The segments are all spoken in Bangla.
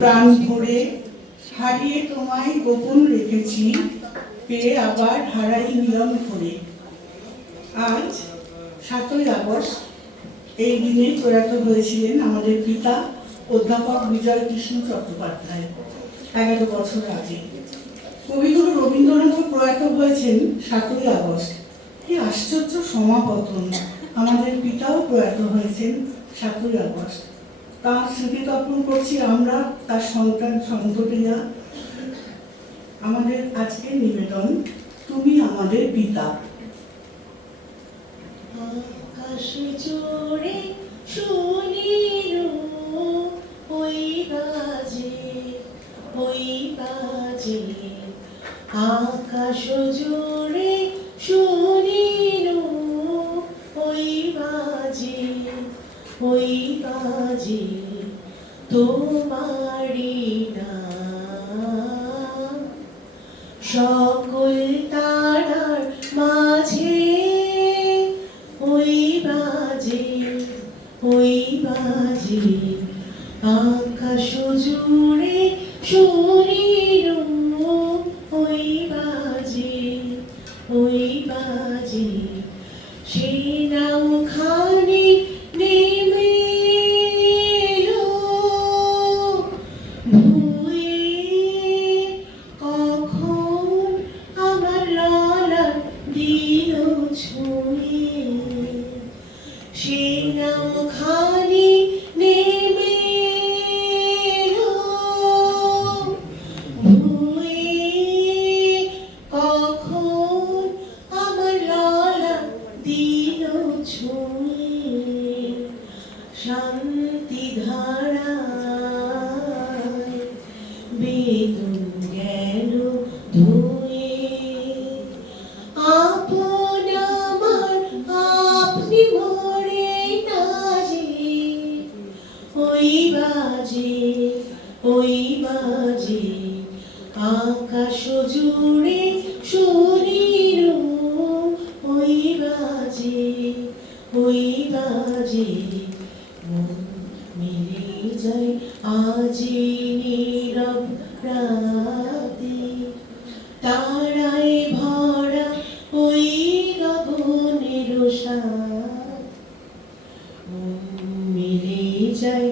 প্রাণ ভরে হারিয়ে তোমায় গোপন রেখেছি, পেয়ে আবার হারাই মিলন করে। আজ 7ই আগস্ট, এই দিনে প্রয়াত হয়েছিলেন আমাদের পিতা অধ্যাপক বিজয় কৃষ্ণ চট্টোপাধ্যায় 11 বছর আগে। কবিগুরু রবীন্দ্রনাথও প্রয়াত হয়েছেন 7ই আগস্ট। কি আশ্চর্য সমাপতন! আমাদের পিতাও প্রয়াত হয়েছেন 7ই আগস্ট। তার স্মৃতি তর্পণ করছি আমরা, তার সন্তান সন্ততিরা। আমাদের আজকের নিবেদন, তুমি আমাদের পিতা। আকাশ জোড়ে শুনিল ওই বাজে, ওই বাজে। আকাশ জোড়ে শুনিল ওই বাজে, ওই বাজে। তোমারি নাম সকল তারার মাঝে, ওই বাজে, ওই বাজে। আকাশ জুড়ে শরীর ওই বাজে, ওই বাজে। সে নামখানি নেমে এলো ভুয়ে, কখন আমার লালার দিল ছুঁয়ে। সে নামখানি নেমে এলো ভুয়ে, কখন আমার লালার দিল ছুঁয়ে। শান্তি ধারায় বেদন গেল ধুয়ে। আপন আমার আপনি মরে না যে, ওই বাজে, ওই বাজে। আকাশ জুড়ে শরীর ওই বাজে, ওই বাজে। মন মিলে যায় আজি নীরব রাতে, তারায় ভরা ওই গগনের সাথ। মন মিলে যায়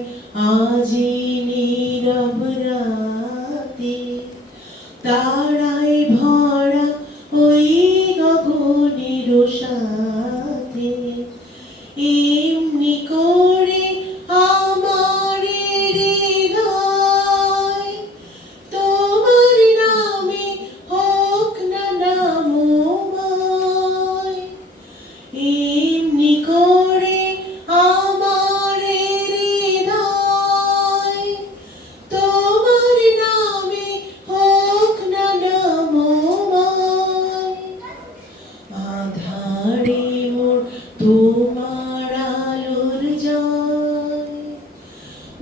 আজি নীরব রাতে, তারায় ভরা ওই গগনের সাথে। এমনি করে আমার হৃদয় তোমার নামে হোক না নামময়। এমনি করে আমার হৃদয় তোমার নামে হোক না নামময়। আধারে মোর তোমার আলোর জয়,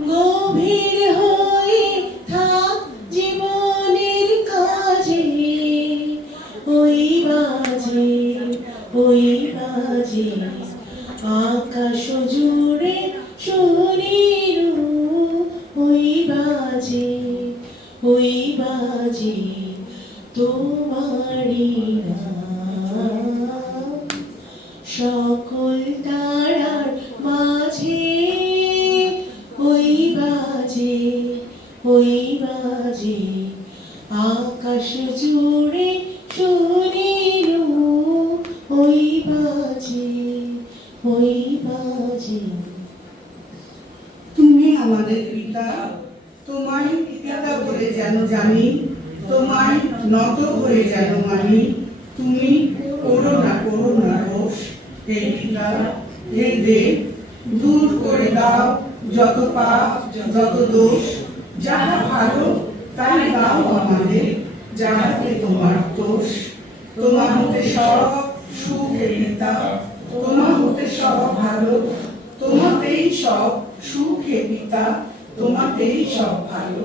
গভীর হয়ে থাক জীবনের কাজে, ওই বাজে, ওই বাজে। আকাশ জুড়ে শরীর ওই বাজে, ওই বাজে। তোমারি নাম সকল তারার মাঝে, ওই বাজে, ওই বাজে। আকাশ জুড়ে শরীর ওই বাজে, ওই বাজে। তুমি আমাদের পিতা, তোমায় পিতা বলে যেন জানি, তোমায় নত হয়ে যেন মানি। তুমি করো না দোষ, হে পিতা, হে দেব। দূর করে দাও যত পাপ, যত দোষ। যাহা ভালো তাই দাও আমাদের, যাহাতে তোমার দোষ। তোমার হতে সব সুখ হে পিতা, তোমার হতে সব ভালো। তোমাতেই সব সুখ হে পিতা, তোমাতেই সব ভালো।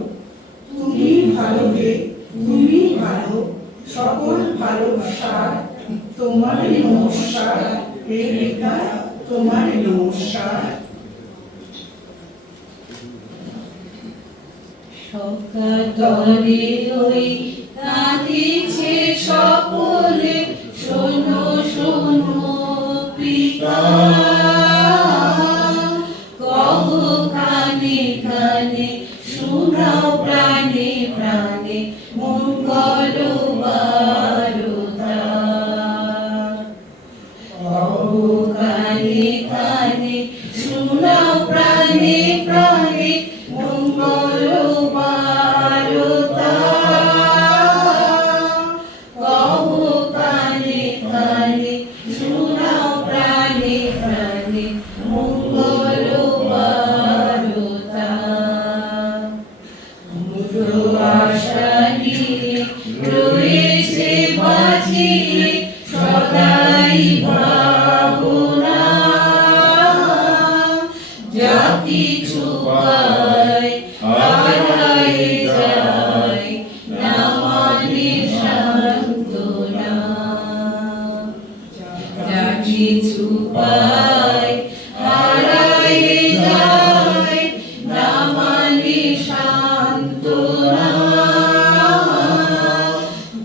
তুমি ভালো হে, তুমি ভালো, সকল ভালোবাসার তোমারই নমস্কার হে পিতা, তোমারই নমস্কার। সকাতরে ওই কাঁদিছে সকলে, শোনো শোনো পিতা, কহ কানে কানে, শোনাও প্রাণে প্রাণে, মঙ্গল বারতা। কহ কানে কানে, শোনাও প্রাণে প্রাণে, মঙ্গল বারতা। কহ কানে কানে, শোনাও প্রাণে প্রাণে, মঙ্গল বারতা। মধুর আশা নিয়ে রয়েছে বাঁচিয়ে সদাই ভাবনা, যা কিছু পায় হারায় যায়, না মানে সান্ত্বনা। যা কিছু পায় হারায় যায়, না মানে সান্ত্বনা।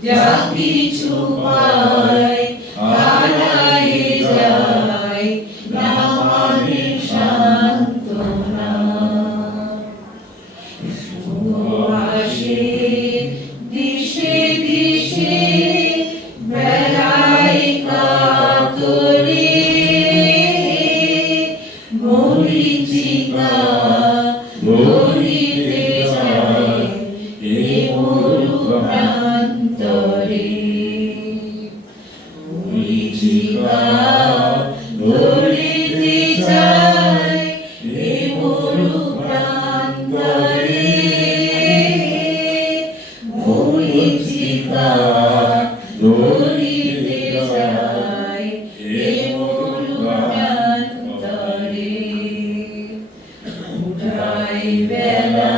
যা কিছু পায় হারায় যায়, না মানে সান্ত্বনা। শুভ আসে দিশে দিশে, বেলায় কাতরে, মরীচিকা ধরিতে যায় এ মরু প্রান্তরে। মরীচিকা ধরিতে যায় এ মরু প্রান্তরে। মরীচিকা ধরিতে যায় এ মরু প্রান্তরে। ফুরাই বেলা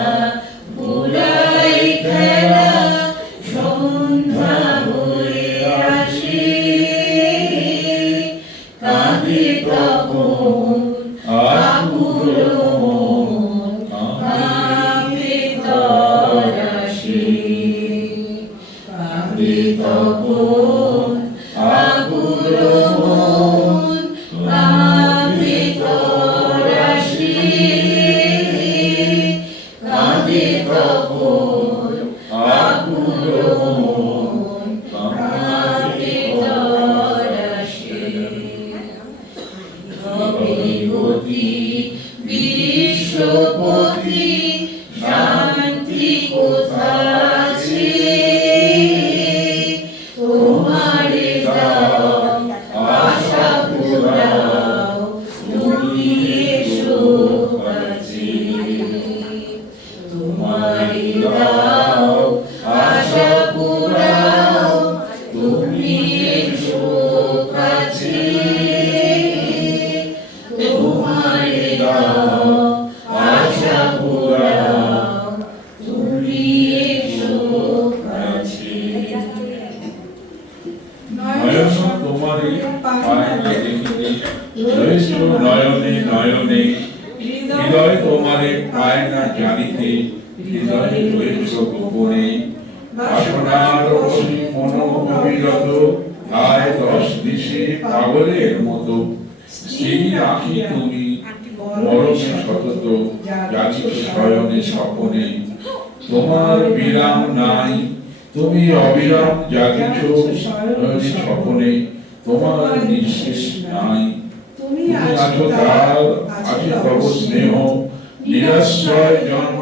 ফুরাই খেলা, সন্ধ্যা হয়ে আসে, কাঁদে তখন আকুল মন, কাঁদে তরাসে। কাঁদে তখন আকুল মন, কাঁদে তরাসে। কাঁদে তখন আকুল মন, কাঁদে তরাসে। গতি বিশ্বপতি, শান্তি কোথাছে, তোমারে দাও আশা পুরাও, তুমি এসো কাছে। তোমারে দাও আশা পুরাও, তুমি এসো কাছে। তোমারে দাও আশা পুরাও, তুমি এসো কাছে। নয়ন তোমারে পায় না দেখিতে, রয়েছ নয়নে নয়নে, হৃদয় তোমারে পায় না জানিতে, হৃদয়ে রয়েছ গোপনে। বাসনার রসি মন অবিরত, আয় দশ দিশে পাগলের মতো। স্ত্রী রাখি তুমি মরণে সতত, জাগিত শয়নে স্বপনে। তোমার বিরাম নাই, তুমি অবিরাম জাগিত শয়নে স্বপনে। তোমার নিঃশেষ নাই, তুমি আছো তার, আছে তব স্নেহ। নিরাশ্রয় জন্ম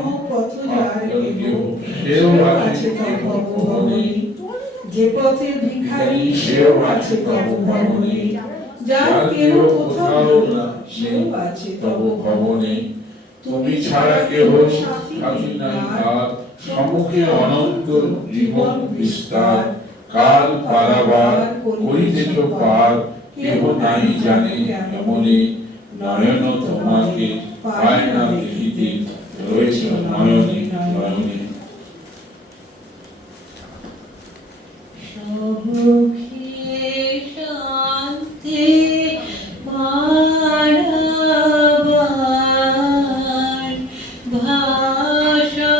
সেও আছে তব ভবনে। যে পথের ভিখারি সেও আছে তব ভবনে। যার কেহ কোথাও নেই, সেও আছে তব ভবনে। তুমি ছাড়া কেহ সাথী নাই আর, সম্মুখে অনন্ত জীবন বিস্তার। কাল পারাবার করিতেছ পার, কেহ নাই জানে এমনি। নয়ন তোমাকে পায় না দেখিতে, রয়েছে নয়নে নয়নে। সুখে শান্তি মানবান ভাষা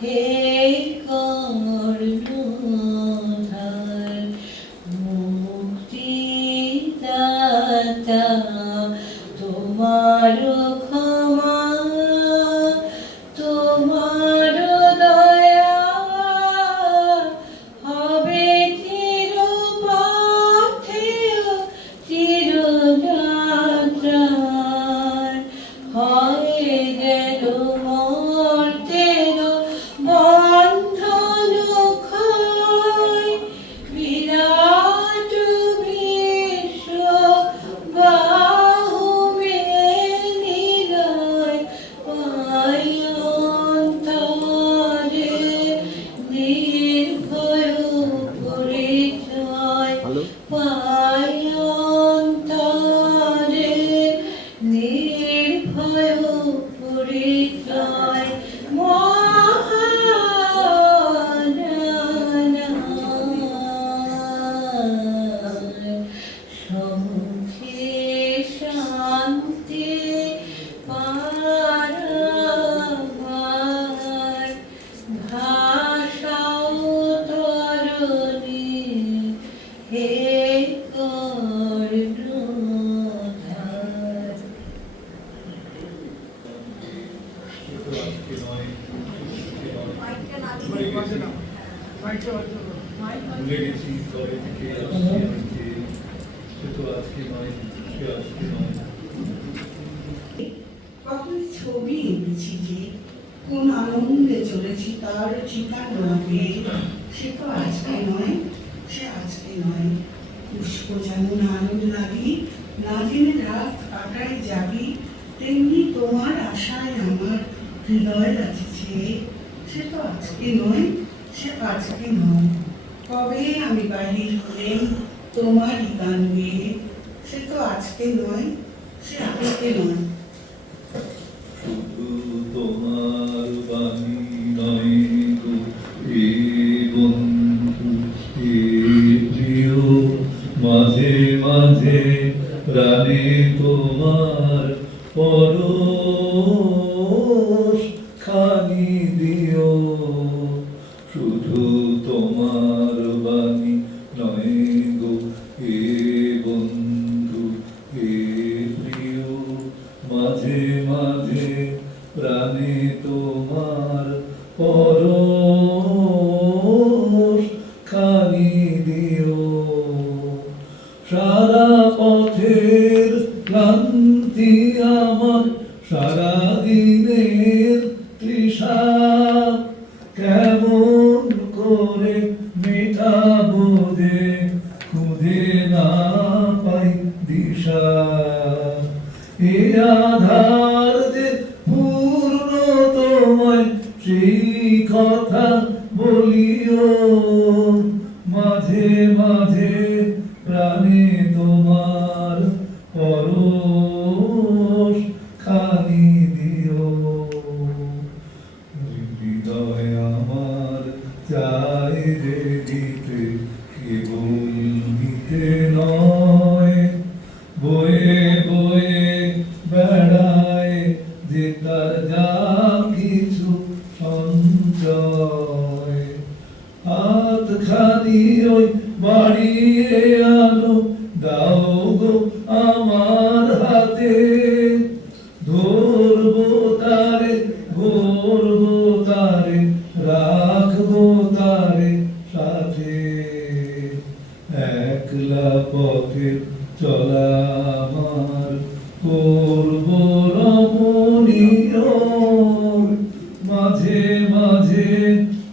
হে কর্ণধার মুক্তিদাতা তোমার ক্ষমা তোমার দয়া হবে চিরপথেয় চিরযাত্রার হয়ে গেল মর্তের বন্ধন ক্ষয় বিরাট বিশ্ব বাহু নিলয় পাই অন্তরে নির্ভয় পরিচয় পাই অন্তরে নির্ভয় পরিচয় সম্মুখে শান্তি পারাবার ভাষাও তরণী হে কর্ণধার ভুলে গেছি কবে থেকে আসছি আমি সে তো আজকে নয় সে আজকে নয় কত ছবি এঁকেছি যে কোন আনন্দে চলেছি তার ঠিকানা পেয়ে সে তো আজকে নয় সে আজকে নয় পুষ্প যেমন আনন্দ লাগি না জেনে রাত কাটাই যাবি তেমনি তোমার আশায় আমার হৃদয় আছে সে তো আজকে নয় সে আজকে নয় কবে আমি বাহির হলেন তোমারই গান গেয়ে সে তো আজকে নয় সে আজকে নয় শুধু তোমার বাণী নয় গো এ বন্ধু এ প্রিয় মাঝে মাঝে প্রাণে তোমার পরশ খানি দিও শুধু তোমার বাণী নয় গো এ বন্ধু এ প্রিয় মাঝে মাঝে প্রাণে তোমার পরশ খানি দিও সারা পথের ক্লান্তি আমার সারা দিনের তৃষা কেমন করে মেটাবো যে খুঁজে না পাই দিশা এ আধার যে পূর্ণ তোমায় সেই কথা বলিও মাঝে মাঝে প্রাণে তোমার পরশ খানি দিও হৃদয় আমার চাই যে দিতে কেবল নিতে নয় বয়ে বয়ে বেড়ায় যে তার যা কিছু সঞ্চয় হাত খানি ওই বাড়িয়ে আনো দাও গো আমার হাতে ধরবো তারে ধরবো তারে রাখবো তারে সাথে একলা পথে চলা আমার করবো রমণীয় মাঝে মাঝে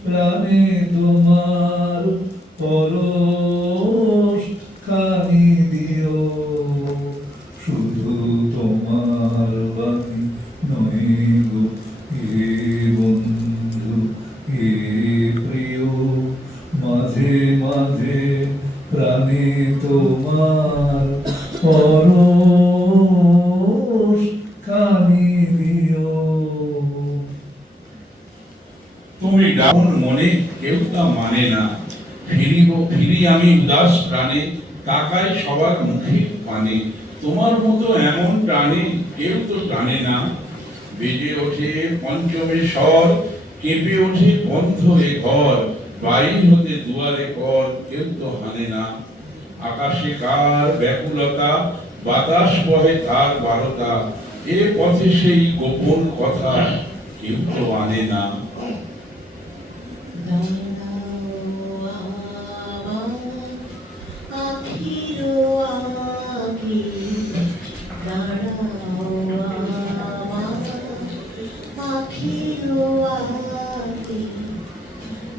প্রাণে তোমার পরশ খানি দিও শুধু তোমার বাণী নয় গো হে বন্ধু হে প্রিয় মাঝে মাঝে প্রাণে তোমার পরশ খানি দিও তুমি ডাউন মনে কেউ তা মানে না ফিরি আমি উদাস প্রাণে তাকাই সবার মুখে পানে তোমার মতো এমন টানে কেউ তো টানে না বেজে ওঠে পঞ্চমের স্বর কেঁপে ওঠে বন্ধ এ ঘর, বাইর হতে দুয়ারে কর, কেউ তো হানে না। আকাশে কার ব্যাকুলতা, বাতাস বহে তার বারতা, এ পথে সেই গোপন কথা কেউ তো আনে না।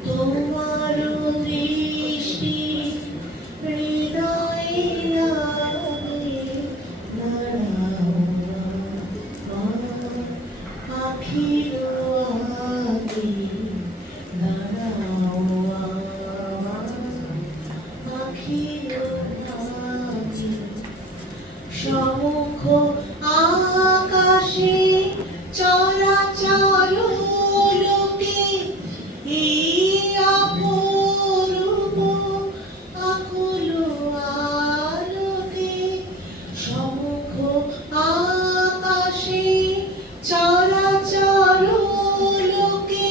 তোমার দৃষ্টি হৃদয়ে লাগে, দাঁড়াও আখির আগে, দাঁড়াও আখির আগে। সমুখ আকাশে চরাচর লোকে, এই অপরূপ আকুল আলোকে। সমুখ আকাশে চরাচর লোকে,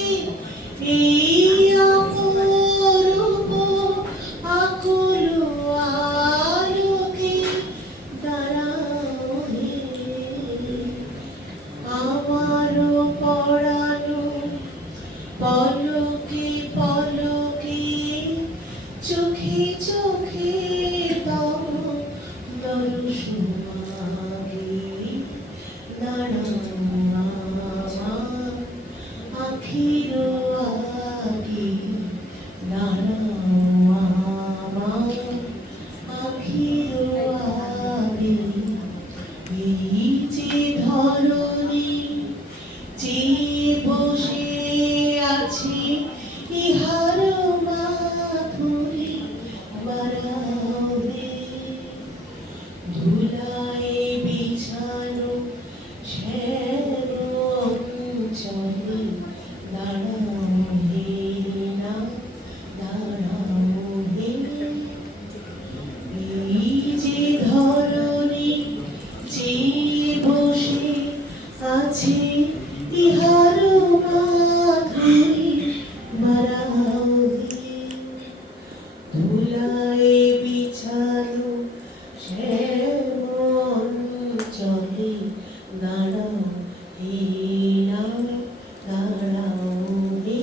এই অপরূপ আকুল আলোকে। দাঁড়াও হে আমারও পরানো, পলকে পলকে চোখে চোখে দাও দর্শন আগে। দাঁড়াও আমার আখির আগে, দাঁড়াও আমার আখির আগে। এই যে ধরণী চেয়ে বসে আছি, ইহার মাধুরী বাড়াও হে। ধুলায় বিছানো শ্যাম অঞ্চলে, দাঁড়াও হে না, দাঁড়াও হে। এই যে ধরণী চেয়ে বসে আছে, ইহার মাধুরী বাড়াও হে। ধুলায় বিছানো শ্যাম অঞ্চলে, দাঁড়াও হে না, দাঁড়াও হে।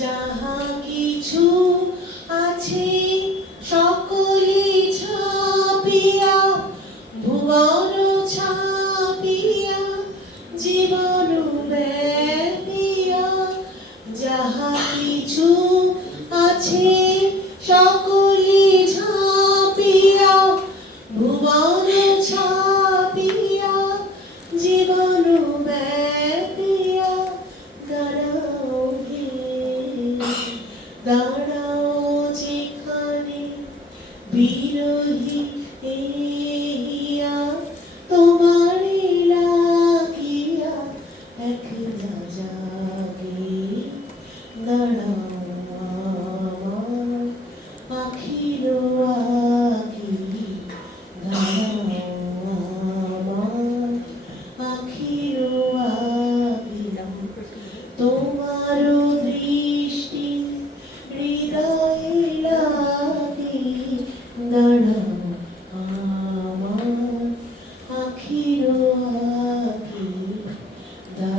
যাহা কিছু আছে সকলি ছাপিয়া, ভুবন ছাপিয়া, জীবন ব্যাপিয়া। যাহা কিছু আছে সকলি ছাপিয়া, ভুবন ছাপিয়া, জীবন ব্যাপিয়া। দাঁড়াও হে, দাঁড়াও যেখানে বিরহী এইয়া, তোমারে লাগিয়া একলা জাগে। দাঁড়াও আমার আখির আগে, দাঁড়াও আমার আখির আগে। তোমার দৃষ্টি হৃদয়ে লাগে, দাঁড়াও